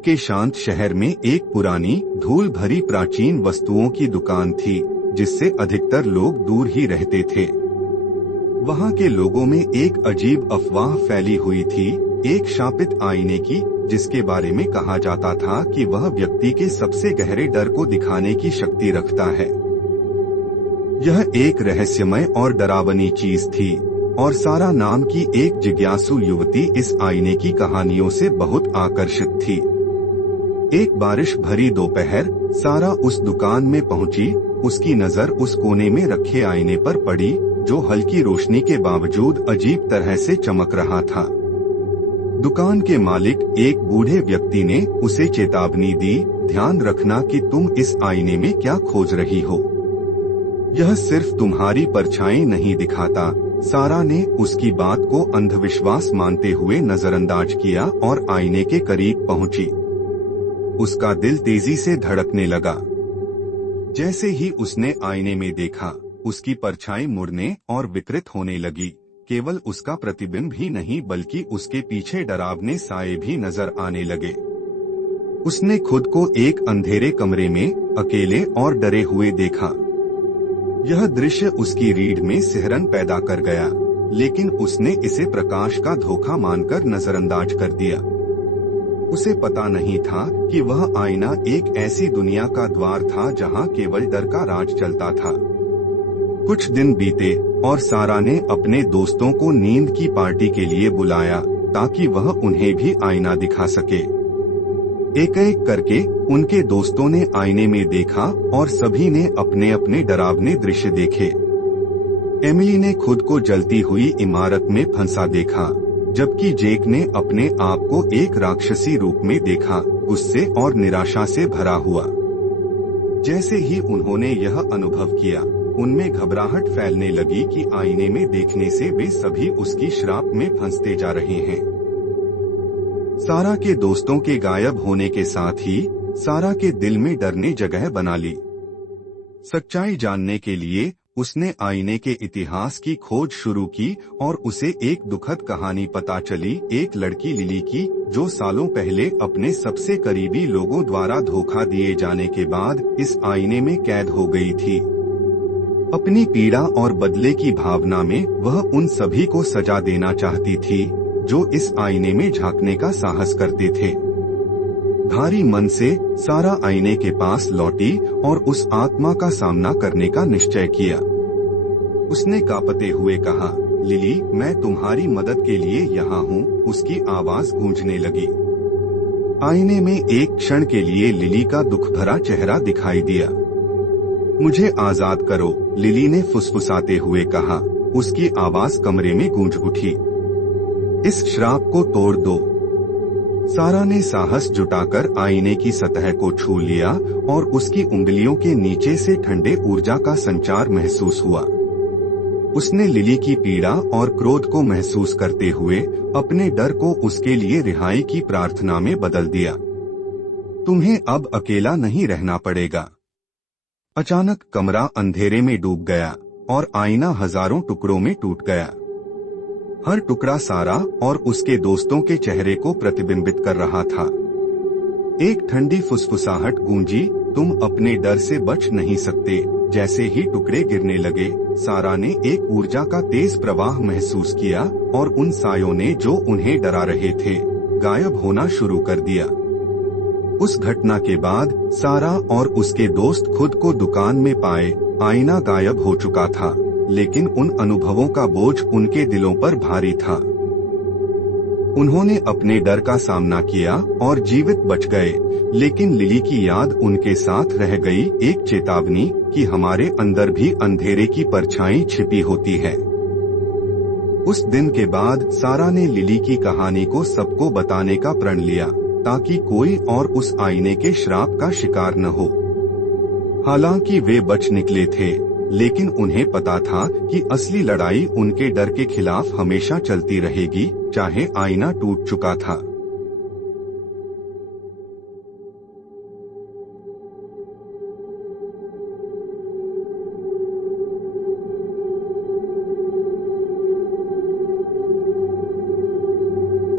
के शांत शहर में एक पुरानी धूल भरी प्राचीन वस्तुओं की दुकान थी, जिससे अधिकतर लोग दूर ही रहते थे। वहाँ के लोगों में एक अजीब अफवाह फैली हुई थी, एक शापित आईने की, जिसके बारे में कहा जाता था कि वह व्यक्ति के सबसे गहरे डर को दिखाने की शक्ति रखता है। यह एक रहस्यमय और डरावनी चीज थी, और सारा नाम की एक जिज्ञासु युवती इस आईने की कहानियों से बहुत आकर्षित थी। एक बारिश भरी दोपहर सारा उस दुकान में पहुंची। उसकी नजर उस कोने में रखे आईने पर पड़ी, जो हल्की रोशनी के बावजूद अजीब तरह से चमक रहा था। दुकान के मालिक, एक बूढ़े व्यक्ति ने उसे चेतावनी दी, ध्यान रखना कि तुम इस आईने में क्या खोज रही हो। यह सिर्फ तुम्हारी परछाई नहीं दिखाता। सारा ने उसकी बात को अंधविश्वास मानते हुए नजरअंदाज किया और आईने के करीब पहुंची। उसका दिल तेजी से धड़कने लगा। जैसे ही उसने आईने में देखा, उसकी परछाई मुड़ने और विकृत होने लगी। केवल उसका प्रतिबिंब ही नहीं, बल्कि उसके पीछे डरावने साए भी नजर आने लगे। उसने खुद को एक अंधेरे कमरे में अकेले और डरे हुए देखा। यह दृश्य उसकी रीढ़ में सिहरन पैदा कर गया, लेकिन उसने इसे प्रकाश का धोखा मानकर नजरअंदाज कर दिया। उसे पता नहीं था कि वह आईना एक ऐसी दुनिया का द्वार था जहां केवल डर का राज चलता था। कुछ दिन बीते और सारा ने अपने दोस्तों को नींद की पार्टी के लिए बुलाया, ताकि वह उन्हें भी आईना दिखा सके। एक एक करके उनके दोस्तों ने आईने में देखा और सभी ने अपने अपने डरावने दृश्य देखे। एमिली ने खुद को जलती हुई इमारत में फंसा देखा, जबकि जेक ने अपने आप को एक राक्षसी रूप में देखा, गुस्से और निराशा से भरा हुआ। जैसे ही उन्होंने यह अनुभव किया, उनमें घबराहट फैलने लगी कि आईने में देखने से वे सभी उसकी श्राप में फंसते जा रहे हैं। सारा के दोस्तों के गायब होने के साथ ही सारा के दिल में डर ने जगह बना ली। सच्चाई जानने के लिए उसने आईने के इतिहास की खोज शुरू की और उसे एक दुखद कहानी पता चली, एक लड़की लिली की, जो सालों पहले अपने सबसे करीबी लोगों द्वारा धोखा दिए जाने के बाद इस आईने में कैद हो गई थी। अपनी पीड़ा और बदले की भावना में वह उन सभी को सजा देना चाहती थी जो इस आईने में झांकने का साहस करते थे। भारी मन से सारा आईने के पास लौटी और उस आत्मा का सामना करने का निश्चय किया। उसने कांपते हुए कहा, लिली, मैं तुम्हारी मदद के लिए यहाँ हूँ। उसकी आवाज गूंजने लगी। आईने में एक क्षण के लिए लिली का दुख भरा चेहरा दिखाई दिया। मुझे आजाद करो, लिली ने फुसफुसाते हुए कहा। उसकी आवाज कमरे में गूंज उठी। इस श्राप को तोड़ दो। सारा ने साहस जुटाकर आईने की सतह को छू लिया और उसकी उंगलियों के नीचे से ठंडे ऊर्जा का संचार महसूस हुआ। उसने लिली की पीड़ा और क्रोध को महसूस करते हुए अपने डर को उसके लिए रिहाई की प्रार्थना में बदल दिया। तुम्हें अब अकेला नहीं रहना पड़ेगा। अचानक कमरा अंधेरे में डूब गया और आईना हजारों टुकड़ों में टूट गया। हर टुकड़ा सारा और उसके दोस्तों के चेहरे को प्रतिबिंबित कर रहा था। एक ठंडी फुसफुसाहट गूंजी, तुम अपने डर से बच नहीं सकते। जैसे ही टुकड़े गिरने लगे, सारा ने एक ऊर्जा का तेज प्रवाह महसूस किया और उन सायों ने जो उन्हें डरा रहे थे, गायब होना शुरू कर दिया। उस घटना के बाद सारा और उसके दोस्त खुद को दुकान में पाए। आईना गायब हो चुका था, लेकिन उन अनुभवों का बोझ उनके दिलों पर भारी था। उन्होंने अपने डर का सामना किया और जीवित बच गए, लेकिन लिली की याद उनके साथ रह गई, एक चेतावनी कि हमारे अंदर भी अंधेरे की परछाई छिपी होती है। उस दिन के बाद सारा ने लिली की कहानी को सबको बताने का प्रण लिया, ताकि कोई और उस आईने के श्राप का शिकार न हो। हालांकि वे बच निकले थे, लेकिन उन्हें पता था कि असली लड़ाई उनके डर के खिलाफ हमेशा चलती रहेगी, चाहे आईना टूट चुका था।